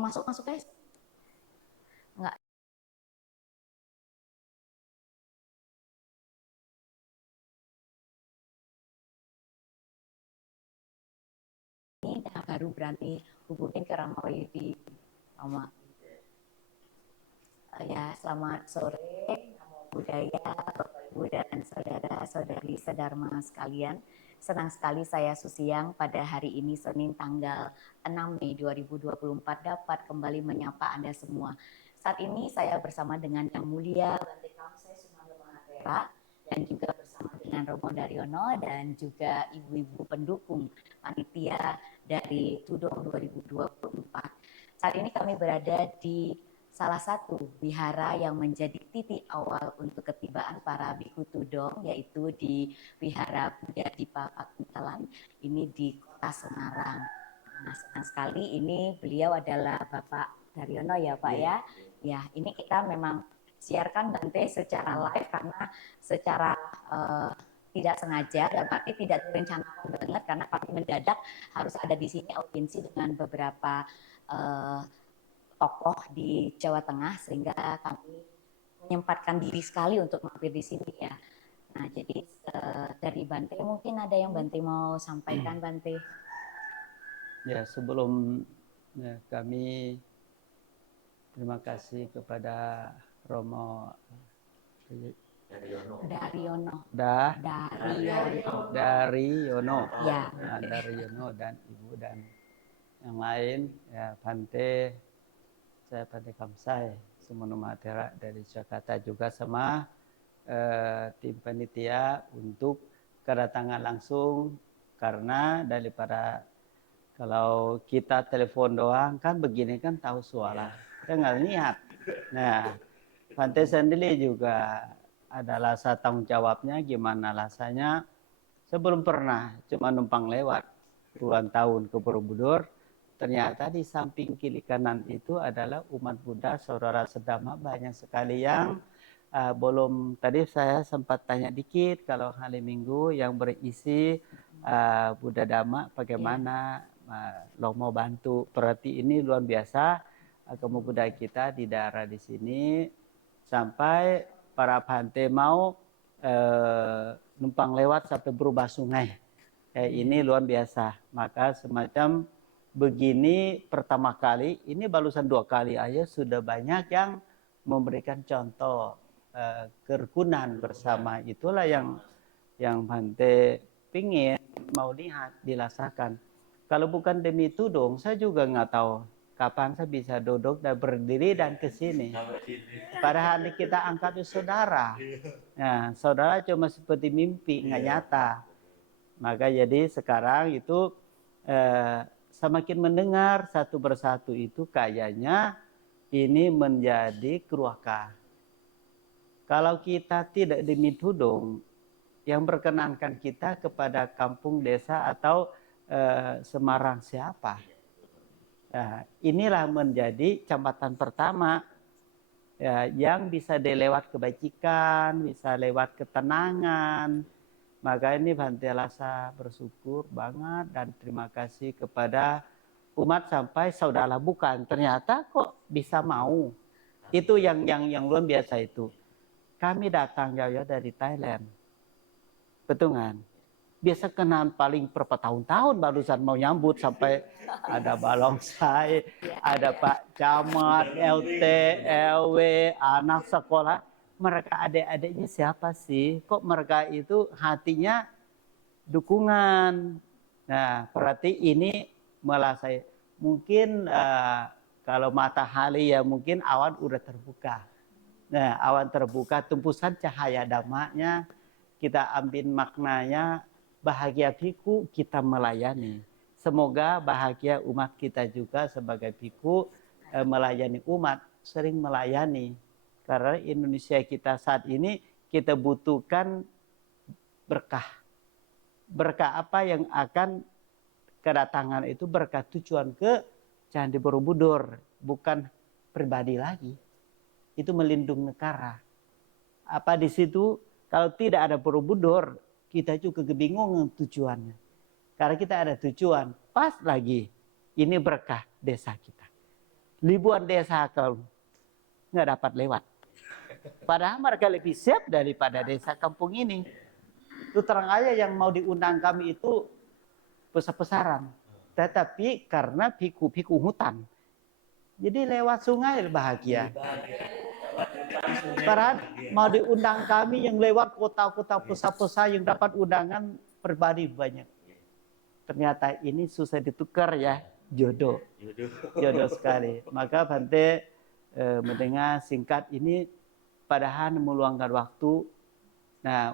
masuk guys. Enggak. Ini baru berani hubungin ke Rahmawati sama ya, selamat sore budaya Bapak Ibu dan saudara-saudari sedharma sekalian. Senang sekali saya Susiang pada hari ini Senin tanggal 6 Mei 2024 dapat kembali menyapa Anda semua. Saat ini saya bersama dengan Yang Mulia Bante Kamsai Sumangga Mahatera dan juga bersama dengan Romo Daryono dan juga ibu-ibu pendukung panitia dari Tudong 2024. Saat ini kami berada di salah satu wihara yang menjadi titik awal untuk ketibaan para biku Tudong, yaitu di Wihara Buddha Dipa Pakuntalan, ini di Kota Semarang. Nah, senang sekali ini beliau adalah Bapak Daryono ya Pak ya. Ya, ini kita memang siarkan Bante secara live karena secara tidak sengaja dan pasti tidak direncanakan banget karena pasti mendadak harus ada di sini audiensi dengan beberapa tokoh di Jawa Tengah sehingga kami menyempatkan diri sekali untuk mampir di sini ya. Nah, jadi dari Bante mungkin ada yang Bante mau sampaikan Bante. Ya, sebelum kami terima kasih kepada Romo Daryono ya. Daryono dan Ibu dan yang lain ya, Bante, saya Bante Kamsai Sumangga Mahatera dari Jakarta juga sama tim panitia untuk kedatangan langsung karena daripada kalau kita telepon doang kan begini kan tahu suara, kita nggak lihat. Nah, Bante sendiri juga ada rasa tanggung jawabnya gimana rasanya. Sebelum pernah cuma numpang lewat puluhan tahun ke Borobudur, ternyata di samping kiri kanan itu adalah umat Buddha, saudara sedama banyak sekali yang belum. Tadi saya sempat tanya dikit kalau hari Minggu yang berisi Buddha Dhamma bagaimana, lo mau bantu. Berarti ini luar biasa agama Buddha kita di daerah di sini sampai para Bante mau numpang lewat sampai berubah sungai. Ini luar biasa. Maka semacam begini pertama kali, ini barusan 2 kali aja sudah banyak yang memberikan contoh kerukunan bersama. Itulah yang Bante pingin mau lihat dilaksanakan. Kalau bukan demi Tudong, saya juga nggak tahu kapan saya bisa duduk dan berdiri dan ke sini. Pada hari kita angkat itu saudara. Nah, saudara cuma seperti mimpi, nggak nyata. Maka jadi sekarang itu semakin mendengar satu persatu itu kayaknya ini menjadi keruaka. Kalau kita tidak demi Tudong, yang berkenankan kita kepada kampung desa atau Semarang siapa? Nah, inilah menjadi jambatan pertama ya, yang bisa dilewat kebajikan, bisa lewat ketenangan. Maka ini Bante rasa bersyukur banget dan terima kasih kepada umat sampai saudara bukan. Ternyata kok bisa mau. Itu yang luar biasa itu. Kami datang jauh-jauh dari Thailand. Betul kan? Biasa kenal paling berapa tahun-tahun barusan mau nyambut sampai ada balongsai, ada Pak Camat, LT, LW, anak sekolah. Mereka adik-adiknya siapa sih? Kok mereka itu hatinya dukungan. Nah, berarti ini malah saya mungkin kalau matahari ya mungkin awan udah terbuka. Nah, awan terbuka, tembusan cahaya dhammanya, kita ambil maknanya, bahagia biku kita melayani. Semoga bahagia umat kita juga sebagai biku melayani umat, sering melayani. Karena Indonesia kita saat ini kita butuhkan berkah. Berkah apa yang akan kedatangan itu berkah tujuan ke Candi Borobudur, bukan pribadi lagi. Itu melindungi negara. Apa di situ kalau tidak ada Borobudur, kita juga kebingungan tujuannya. Karena kita ada tujuan, pas lagi ini berkah desa kita. ribuan desa kalau nggak dapat lewat. Padahal mereka lebih siap daripada desa kampung ini. Itu terang aja yang mau diundang kami itu besar-besaran. Tetapi karena piku-piku hutan. Jadi lewat sungai bahagia. Padahal mau diundang kami yang lewat kota-kota pusat-pusat yang dapat undangan pribadi banyak. Ternyata ini susah ditukar ya, jodoh sekali. Maka Bante mendengar singkat ini padahal meluangkan waktu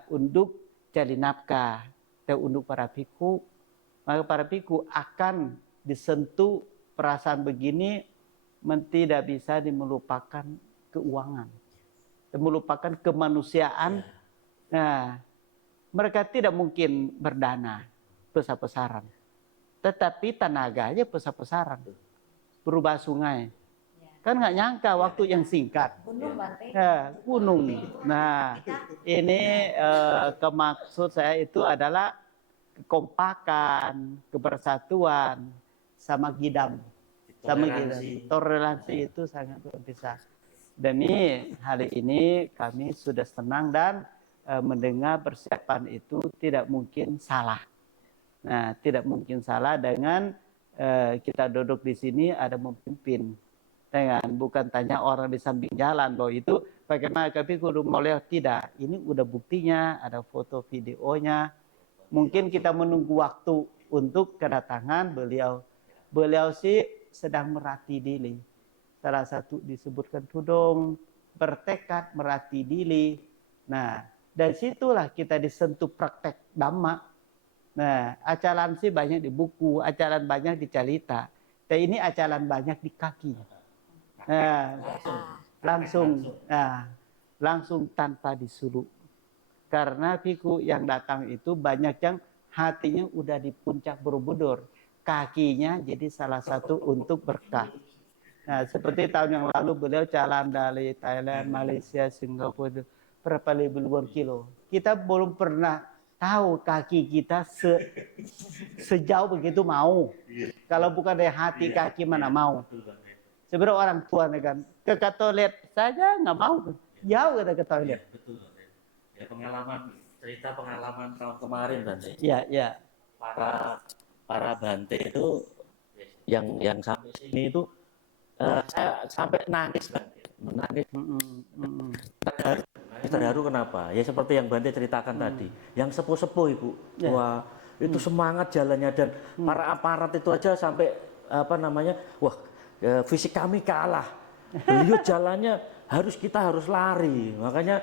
untuk cari nafkah dan untuk para biku, maka para biku akan disentuh perasaan begini tidak bisa melupakan keuangan dan melupakan kemanusiaan. Nah, mereka tidak mungkin berdana besar-besaran, tetapi tenaganya besar-besaran berubah sungai. Kan nggak nyangka waktu yang singkat. Gunung. Nah, ini kemaksud saya itu adalah kekompakan, kebersatuan, sama gidam. Toleransi itu sangat besar. Demi hari ini kami sudah senang dan mendengar persiapan itu tidak mungkin salah. Nah, tidak mungkin salah dengan kita duduk di sini ada memimpin. Bukan tanya orang di samping jalan loh itu bagaimana kami kudu mulai tidak. Ini udah buktinya, ada foto videonya. Mungkin kita menunggu waktu untuk kedatangan beliau. Beliau sih sedang meratih diri. Salah satu disebutkan tudung bertekad meratih diri. Nah, dari situlah kita disentuh praktek dhamma. Nah, ajaran sih banyak di buku, ajaran banyak di cerita. Dan ini ajaran banyak di kaki. Langsung tanpa disuruh. Karena biku yang datang itu banyak yang hatinya udah di puncak Borobudur, kakinya jadi salah satu untuk berkah. Nah, seperti tahun yang lalu beliau jalan dari Thailand, Malaysia, Singapura berapa ribuan kilo. Kita belum pernah tahu kaki kita sejauh begitu mau. Kalau bukan dari hati kaki mana mau. Sebenarnya orang tua kan ke toilet saja nggak mau, jauh kita ke toilet. Betul. Ya cerita pengalaman tahun kemarin Bante. Ya. Para Bante itu yang sampai sini itu saya sampai nangis Bante. Menangis. Terharu kenapa? Ya seperti yang Bante ceritakan tadi, yang sepuh-sepuh Ibu. Wah, itu semangat jalannya dan para aparat itu aja sampai wah, fisik kami kalah. Beliau jalannya kita harus lari. Makanya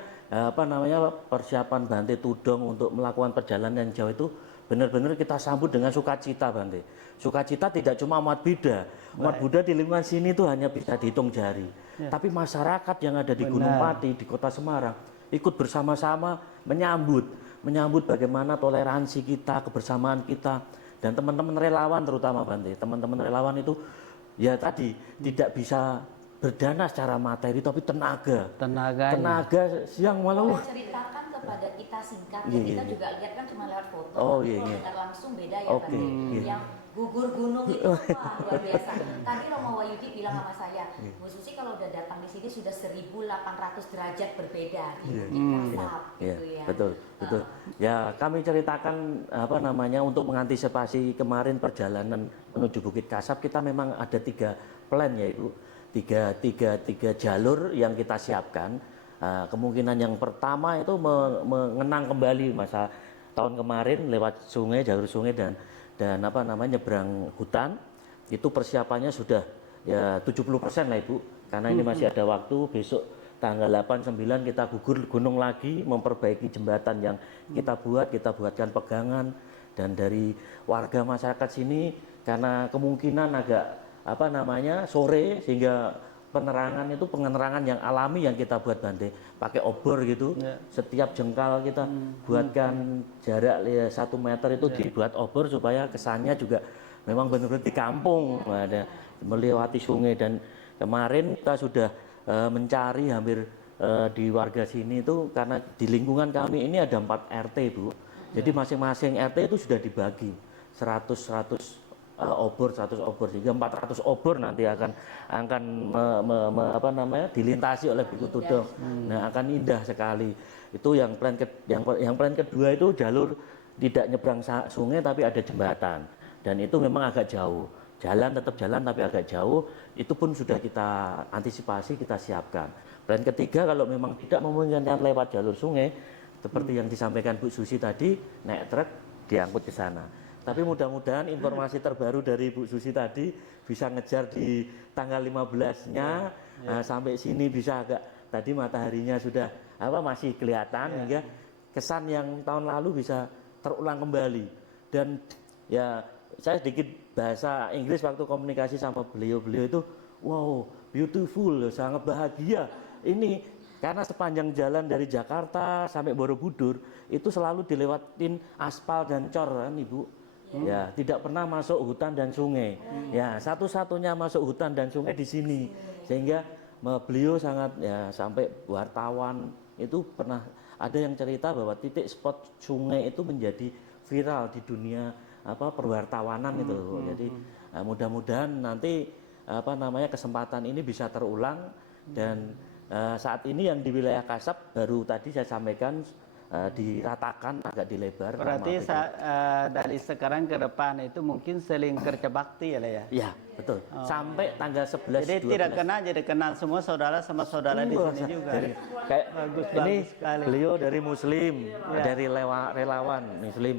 persiapan Bante Tudong untuk melakukan perjalanan yang jauh itu benar-benar kita sambut dengan sukacita Bante. Sukacita tidak cuma umat Buddha. Umat Buddha di lingkungan sini itu hanya bisa dihitung jari. Tapi masyarakat yang ada di Gunung Pati, di Kota Semarang ikut bersama-sama menyambut bagaimana toleransi kita, kebersamaan kita, dan teman-teman relawan terutama Bante. Teman-teman relawan itu ya tadi tidak bisa berdana secara materi tapi tenaga yang malah ceritakan kepada kita singkat ya kita juga lihat kan cuma lewat foto kalau dengar langsung beda ya yang gugur gunung itu wah luar biasa. Tadi Romo Wahyudi bilang sama saya, Bu Susi kalau udah datang di sini sudah 1.800 derajat berbeda di Kasab gitu ya. Betul. Ya kami ceritakan untuk mengantisipasi kemarin perjalanan menuju Bukit Kasab kita memang ada 3 plan ya Ibu. Tiga jalur yang kita siapkan. Kemungkinan yang pertama itu mengenang kembali masa tahun kemarin lewat sungai, jalur sungai dan nyebrang hutan. Itu persiapannya sudah ya 70% lah Ibu. Karena ini masih ada waktu, besok tanggal 8, 9 kita gugur gunung lagi, memperbaiki jembatan yang kita buatkan pegangan. Dan dari warga masyarakat sini karena kemungkinan agak sore sehingga penerangan yang alami yang kita buat Bante pakai obor gitu. Setiap jengkal kita buatkan jarak 1 meter itu dibuat obor supaya kesannya juga memang benar-benar di kampung ada melewati sungai. Dan kemarin kita sudah mencari hampir di warga sini itu karena di lingkungan kami ini ada 4 RT Bu. Jadi masing-masing RT itu sudah dibagi 100 obor, 100 obor, sehingga 400 obor nanti akan apa namanya, dilintasi oleh Biku Tudong. Nah, akan indah sekali. Itu yang plan kedua itu jalur tidak nyebrang sungai tapi ada jembatan, dan itu memang agak jauh. Tetap jalan tapi agak jauh, itu pun sudah kita antisipasi, kita siapkan. Plan ketiga kalau memang tidak memungkinkan lewat jalur sungai, seperti yang disampaikan Bu Susi tadi, naik truk diangkut ke sana. Tapi mudah-mudahan informasi terbaru dari Bu Susi tadi bisa ngejar di tanggal 15-nya, sampai sini bisa agak, tadi mataharinya sudah masih kelihatan, hingga kesan yang tahun lalu bisa terulang kembali. Dan ya, saya sedikit bahasa Inggris waktu komunikasi sama beliau itu, wow, beautiful, sangat bahagia. Ini karena sepanjang jalan dari Jakarta sampai Borobudur itu selalu dilewatin aspal dan cor kan Ibu. Ya, tidak pernah masuk hutan dan sungai. Ya, satu-satunya masuk hutan dan sungai di sini. Sehingga beliau sangat, ya, sampai wartawan itu pernah ada yang cerita bahwa titik spot sungai itu menjadi viral di dunia perwartawanan itu. Jadi mudah-mudahan nanti kesempatan ini bisa terulang. Dan saat ini yang di wilayah Kasab baru tadi saya sampaikan diratakan, agak dilebar. Berarti dari sekarang ke depan itu mungkin seling kerja bakti ya? Ya, betul. Sampai tanggal 11. Jadi 12. Tidak jadi kenal semua saudara sama saudara di sini juga. Kayak bagus ini sekali. Beliau dari Muslim, dari relawan Muslim.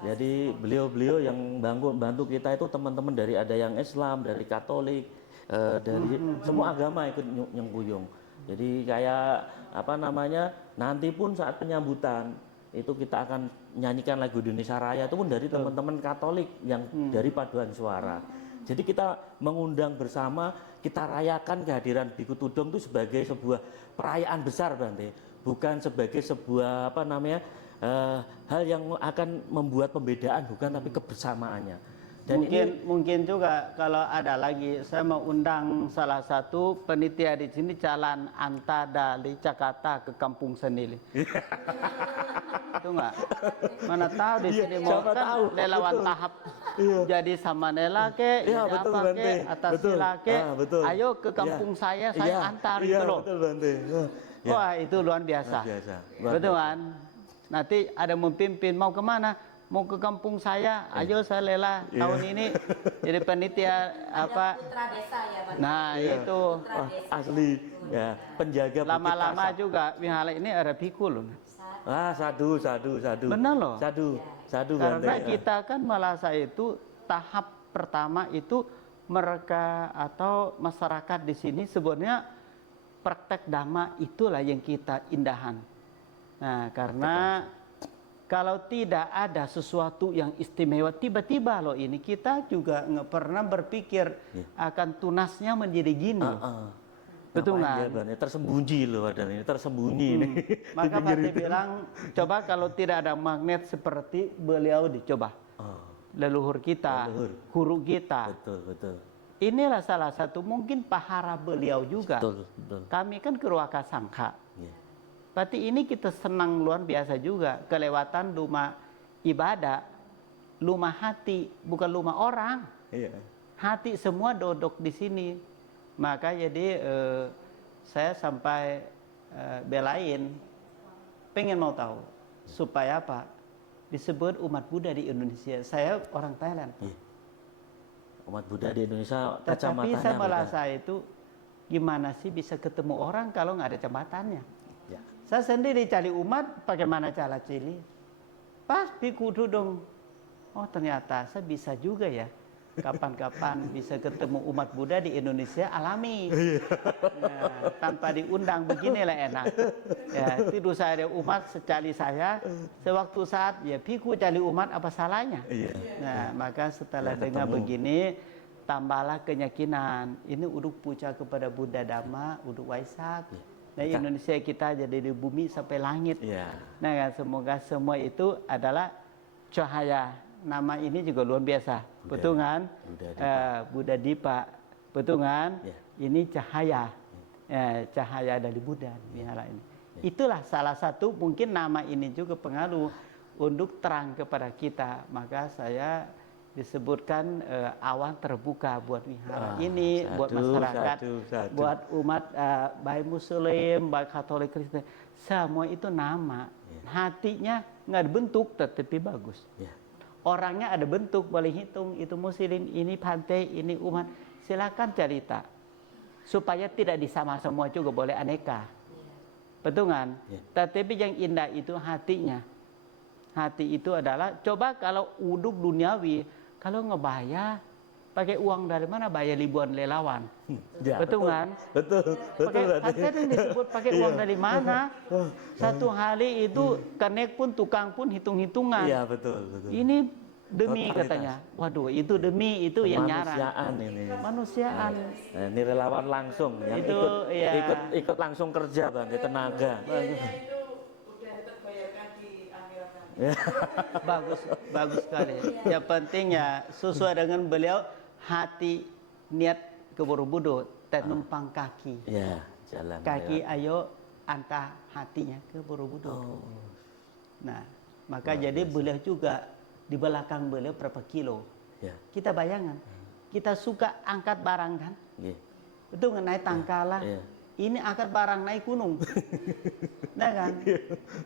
Jadi beliau yang bantu kita itu teman-teman dari, ada yang Islam, dari Katolik, dari semua agama ikut nyengkuyung. Jadi kayak nanti pun saat penyambutan itu kita akan nyanyikan lagu Indonesia Raya itu pun dari teman-teman Katolik yang dari paduan suara. Jadi kita mengundang bersama, kita rayakan kehadiran Biku Tudong itu sebagai sebuah perayaan besar, Bante. Bukan sebagai sebuah hal yang akan membuat pembedaan, bukan, tapi kebersamaannya. Dan mungkin juga kalau ada lagi, saya mau undang salah satu penitia di sini, jalan anta dari Jakarta ke Kampung Senili. Itu enggak? Mana tahu di sini mau kan relawan tahap. Jadi sama Nela jadi apa atas sila ayo ke kampung saya antar gitu loh. Betul, Bante. Wah, itu luar biasa. Betul kan? Nanti ada memimpin, mau kemana? Mau ke kampung saya, ayo saya Lela tahun ini jadi panitia putra desa ya, Bang. Nah, itu asli ya, penjaga Bukit lama-lama Kasab. juga misalnya ini ada biku loh. Sadu. Benar loh. Sadu. Karena kita kan merasa itu tahap pertama itu mereka atau masyarakat di sini sebenarnya praktek dhamma itulah yang kita indahan. Nah, karena kalau tidak ada sesuatu yang istimewa, tiba-tiba loh ini kita juga nggak pernah berpikir akan tunasnya menjadi gini. Betul nggak? Tersembunyi loh, ada ini tersembunyi ini. Maka Pak bilang, coba kalau tidak ada magnet seperti beliau dicoba. Leluhur kita, guru kita. Betul. Inilah salah satu mungkin pahara beliau juga. Betul. Kami kan Keruaka Sangka. Berarti ini kita senang luar biasa juga, kelewatan rumah ibadah, rumah hati, bukan rumah orang. Hati semua duduk di sini. Maka jadi saya sampai belain, pengen mau tahu supaya apa disebut umat Buddha di Indonesia. Saya orang Thailand. Umat Buddha di Indonesia, tetapi saya merasa itu gimana sih bisa ketemu orang kalau nggak ada jembatannya. Saya sendiri cari umat, bagaimana cara cili? Pas Biku Tudong, oh ternyata saya bisa juga ya. Kapan-kapan bisa ketemu umat Buddha di Indonesia alami. Nah, tanpa diundang beginilah enak. Ya, tidur saya ada umat secali saya, sewaktu saat ya Biku cari umat apa salahnya? Nah, maka setelah dengar begini, tambahlah keyakinan. Ini uduk puja kepada Buddha Dhamma, uduk Waisak. Nah, Indonesia kita jadi di bumi sampai langit. Nah, semoga semua itu adalah cahaya. Nama ini juga luar biasa, betul kan? Buddha Dipa, betul kan? Ini cahaya, cahaya dari Buddha. Itulah salah satu mungkin nama ini juga pengaruh untuk terang kepada kita. Maka saya disebutkan awan terbuka buat wihara ini, buat masyarakat, buat umat baik Muslim, baik Katolik, Kristen, semua itu nama. Hatinya nggak ada bentuk, tetapi bagus. Orangnya ada bentuk, boleh hitung, itu Muslim, ini pantai, ini umat. Silakan cerita, supaya tidak disama semua juga, boleh aneka. Betul kan? Tetapi yang indah itu hatinya. Hati itu adalah, coba kalau uduk duniawi, kalau ngebayar pakai uang dari mana, bayar ribuan relawan. Betul kan? Betul. Kadang disebut pakai uang dari mana? Satu hari itu kenek pun, tukang pun hitung-hitungan. Iya, betul. Ini demi katanya. Waduh, itu demi, itu yang nyarang. Kemanusiaan ini. Manusiaan. Nah, ini relawan langsung yang Itu, ikut langsung kerja, Bang, di tenaga. Bagus sekali. Yang penting ya sesuai dengan beliau, hati niat ke Borobudur, dan numpang kaki. Ya, jalan. Kaki ayo antar hatinya ke Borobudur. Nah, maka jadi beliau juga di belakang beliau berapa kilo. Kita bayangkan, kita suka angkat barang kan? Betul nggak, naik tangkala. Ini angkat barang naik gunung. Nah kan?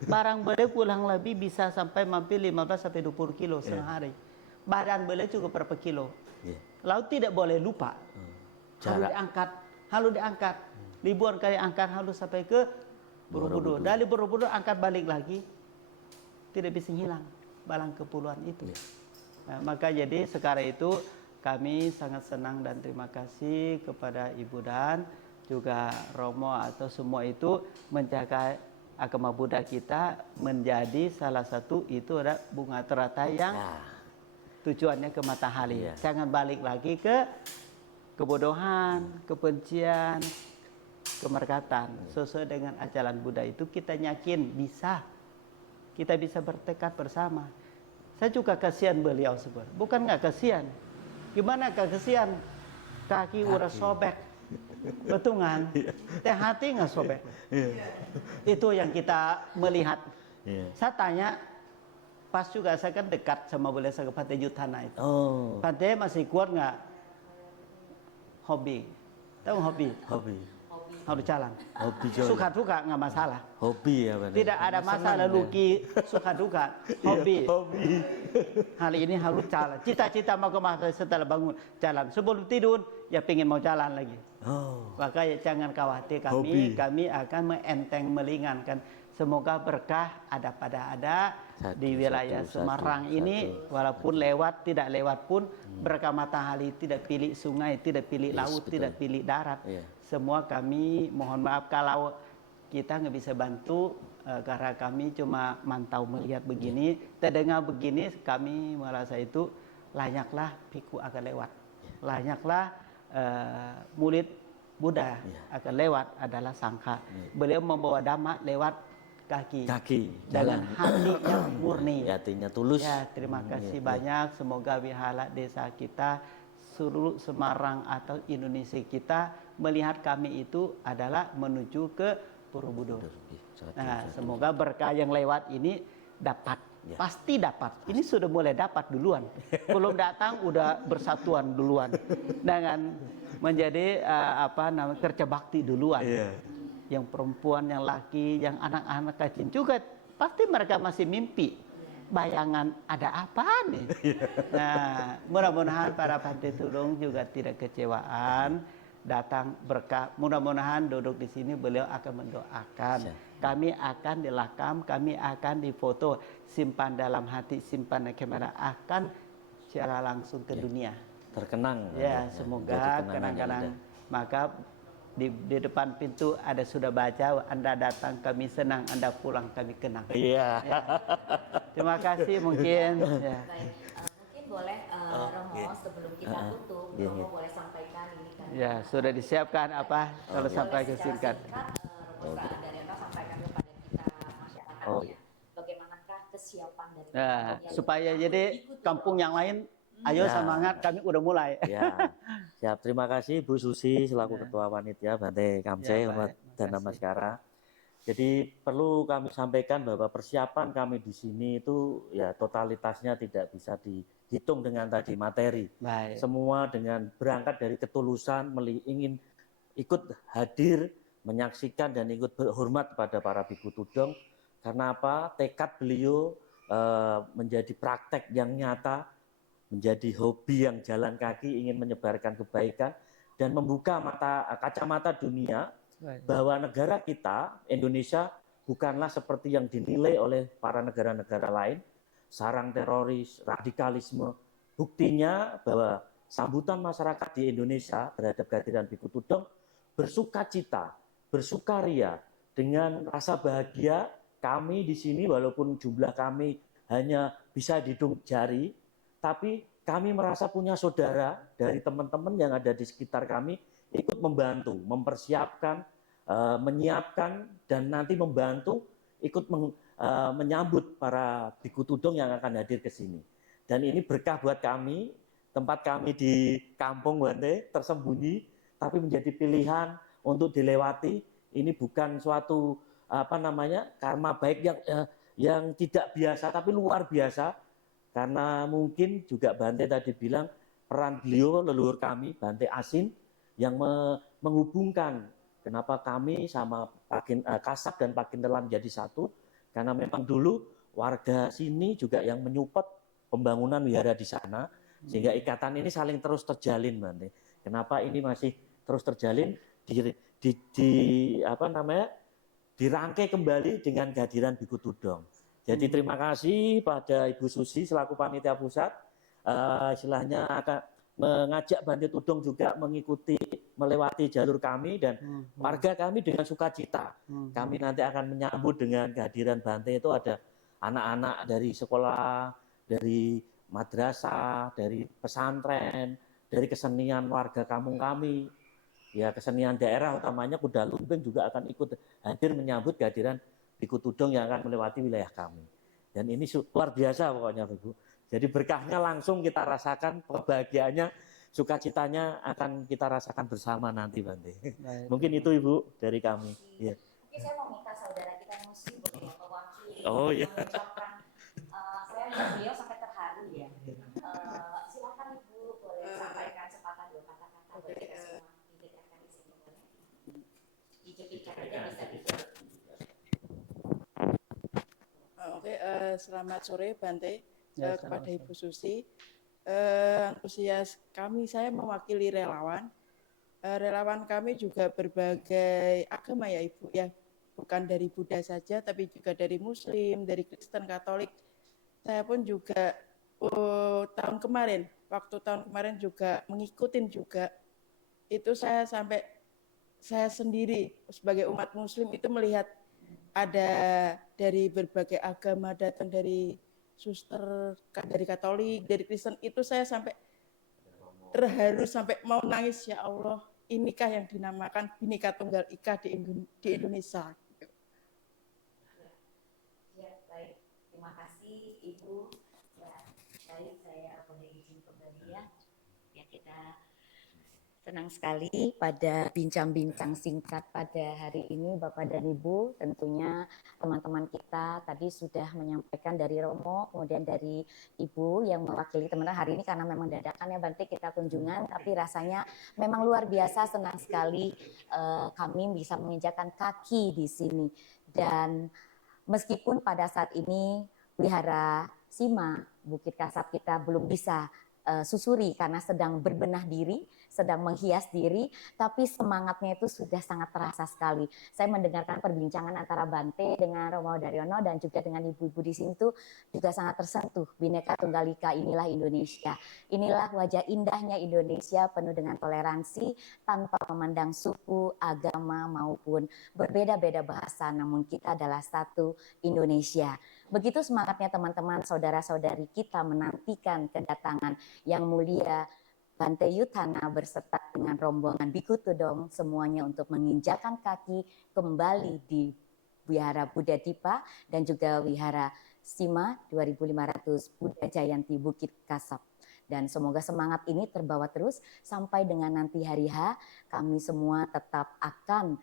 Barang beliau pulang lebih bisa sampai mampir 15 sampai 20 kilo sehari. Badan beliau juga berapa kilo. Lalu tidak boleh lupa. Harus diangkat. Ribuan kali angkat, harus sampai ke Borobudur. Dari Borobudur angkat balik lagi. Tidak bisa hilang balang kepulauan itu. Nah, maka jadi sekarang itu kami sangat senang dan terima kasih kepada Ibu Dan juga Romo atau semua itu menjaga agama Buddha kita menjadi salah satu itu ada bunga teratai yang tujuannya ke matahari. Jangan balik lagi ke kebodohan, kebencian, kemerkatan. Sesuai dengan ajaran Buddha itu kita yakin bisa. Kita bisa bertekad bersama. Saya juga kasihan beliau sebenarnya. Bukan nggak kasihan. Gimana nggak kasihan? Kaki udah sobek. Betul kan? Teh hati nggak sobek. Itu yang kita melihat. Saya tanya, pas juga saya kan dekat sama beliau, saya ke Pantai Jutana itu. Pantai masih kuat nggak? Hobi. Tahu hobi? Harus jalan. Suka duka nggak masalah. Hobi ya, Bang. Tidak ada masalah luki suka duka. Hobi. Hari ini harus jalan. Cita-cita mau ke mana setelah bangun jalan. Sebelum tidur ya pengen mau jalan lagi. Maka ya jangan khawatir, kami akan mengenteng meringankan. Semoga berkah ada pada di wilayah Semarang ini. Walaupun lewat tidak lewat pun berkah matahari, tidak pilih sungai, tidak pilih laut, tidak pilih darat. Semua kami mohon maaf kalau kita nggak bisa bantu karena kami cuma mantau melihat begini, terdengar begini, kami merasa itu layaklah biku akan lewat, layaklah murid Buddha akan lewat adalah sangka. Beliau membawa dhamma lewat kaki dengan hati yang murni, hatinya tulus. Ya, terima kasih banyak. Semoga wihara desa kita, seluruh Semarang atau Indonesia kita melihat kami itu adalah menuju ke Borobudur. Nah, semoga berkah yang lewat ini dapat, pasti dapat. Ini sudah mulai dapat duluan, belum datang udah bersatuan duluan dengan menjadi kerja bakti duluan. Yang perempuan, yang laki, yang anak-anak kecil juga pasti mereka masih mimpi. Bayangan ada apa nih? Nah, mudah-mudahan para Bante Tudong juga tidak kecewaan, datang berkah. Mudah-mudahan duduk di sini beliau akan mendoakan. Kami akan dilakam, kami akan difoto, simpan dalam hati, simpan di kamera, akan secara langsung ke dunia. Terkenang. Ya, semoga kenang-kenang. Maka di depan pintu ada sudah baca, Anda datang kami senang, Anda pulang kami kenang. Ya. Terima kasih mungkin. Baik, mungkin boleh Romo sebelum kita tutup, Romo boleh sampaikan ini kan? Ya, sudah disiapkan apa? Kalau sampai ke singkat. Romo Sadarendra sampaikan kepada kita masyarakat ya. Bagaimanakah kesiapan dari supaya jadi kampung yang lain. Ayo semangat, kami udah mulai. Siap, terima kasih Bu Susi selaku Ketua Panitia Bante Kamsai dan Namaskara. Jadi perlu kami sampaikan bahwa persiapan kami di sini itu ya totalitasnya tidak bisa dihitung dengan tadi materi. Baik. Semua dengan berangkat dari ketulusan, ingin ikut hadir, menyaksikan dan ikut berhormat pada para biku tudong. Karena apa? Tekad beliau menjadi praktek yang nyata, menjadi hobi yang jalan kaki, ingin menyebarkan kebaikan dan membuka kacamata dunia bahwa negara kita, Indonesia, bukanlah seperti yang dinilai oleh para negara-negara lain, sarang teroris, radikalisme. Buktinya bahwa sambutan masyarakat di Indonesia terhadap kehadiran Biku Tudong bersukacita, bersukaria, dengan rasa bahagia. Kami di sini walaupun jumlah kami hanya bisa dihitung jari, tapi kami merasa punya saudara dari teman-teman yang ada di sekitar kami ikut membantu, mempersiapkan, menyiapkan, dan nanti membantu ikut menyambut para biku tudong yang akan hadir ke sini. Dan ini berkah buat kami, tempat kami di kampung Bante tersembunyi, tapi menjadi pilihan untuk dilewati. Ini bukan suatu karma baik yang tidak biasa, tapi luar biasa. Karena mungkin juga Bante tadi bilang peran beliau leluhur kami, Bante Asin, yang menghubungkan kenapa kami sama Kasab dan Pakintelan menjadi satu, karena memang dulu warga sini juga yang menyupport pembangunan wihara di sana, sehingga ikatan ini saling terus terjalin, Bante. Kenapa ini masih terus terjalin? Dirangkai kembali dengan kehadiran Biku Tudong. Jadi terima kasih pada Ibu Susi selaku panitia pusat, istilahnya akan mengajak Bante Tudong juga mengikuti melewati jalur kami, dan warga kami dengan sukacita. Kami nanti akan menyambut dengan kehadiran Bante. Itu ada anak-anak dari sekolah, dari madrasah, dari pesantren, dari kesenian warga kampung kami. Ya, kesenian daerah utamanya kuda lumping juga akan ikut hadir menyambut kehadiran Biku Tudong yang akan melewati wilayah kami. Dan ini luar biasa pokoknya, Ibu. Jadi berkahnya langsung kita rasakan, kebahagiaannya, sukacitanya akan kita rasakan bersama nanti, Bante. Mungkin itu Ibu dari kami. Ya. Mungkin saya mau minta saudara kita muslim boleh mewakili mengucapkan. Saya lihat beliau sampai terharu ya. Silakan Ibu boleh sampaikan sepatah dua kata-kata buat kita semua. Didekatkan di sini boleh. Dijepitkan aja bisa dijawab. Oke, selamat sore Bante, kepada Ibu Susi. Antusias kami, saya mewakili relawan. Relawan kami juga berbagai agama ya Ibu ya, bukan dari Buddha saja, tapi juga dari Muslim, dari Kristen, Katolik. Saya pun juga tahun kemarin juga mengikutin juga. Itu saya sendiri sebagai umat Muslim itu melihat ada dari berbagai agama, datang dari suster, dari Katolik, dari Kristen, itu saya sampai terharu, sampai mau nangis, ya Allah, inikah yang dinamakan Bhinneka Tunggal Ika di Indonesia. Ya, baik. Terima kasih Ibu. Ya, baik, saya boleh izin kembali ya. Ya, kita senang sekali pada bincang-bincang singkat pada hari ini Bapak dan Ibu. Tentunya teman-teman kita tadi sudah menyampaikan dari Romo, kemudian dari Ibu yang mewakili teman-teman hari ini, karena memang dadakan ya Bante kita kunjungan, tapi rasanya memang luar biasa, senang sekali kami bisa menginjakkan kaki di sini. Dan meskipun pada saat ini Wihara Sima Bukit Kasab kita belum bisa susuri karena sedang berbenah diri, sedang menghias diri, tapi semangatnya itu sudah sangat terasa sekali. Saya mendengarkan perbincangan antara Bante dengan Romo Daryono dan juga dengan ibu-ibu di sini tuh juga sangat tersentuh. Bhinneka Tunggal Ika, inilah Indonesia. Inilah wajah indahnya Indonesia, penuh dengan toleransi tanpa memandang suku, agama maupun berbeda-beda bahasa, namun kita adalah satu Indonesia. Begitu semangatnya teman-teman, saudara-saudari kita menantikan kedatangan yang mulia Bante Yuthana berserta dengan rombongan Biku Tudong semuanya untuk menginjakan kaki kembali di Wihara Buddha Dipa dan juga Wihara Sima 2500 Buddha Jayanti Bukit Kasab. Dan semoga semangat ini terbawa terus sampai dengan nanti hari H, kami semua tetap akan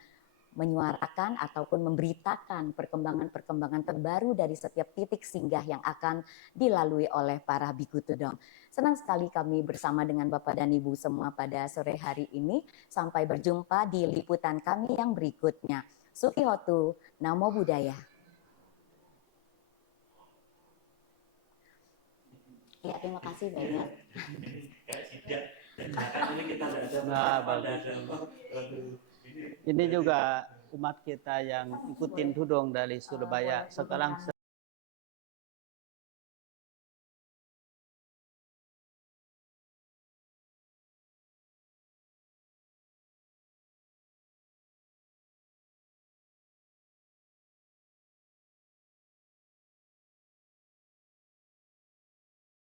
menyuarakan ataupun memberitakan perkembangan-perkembangan terbaru dari setiap titik singgah yang akan dilalui oleh para Biku Tudong. Senang sekali kami bersama dengan Bapak dan Ibu semua pada sore hari ini. Sampai berjumpa di liputan kami yang berikutnya. Sukihotu, Namo Buddhaya. Ya, terima kasih banyak. Nah, bagus. Ini juga umat kita yang ikutin tudong dari Surabaya. Sekarang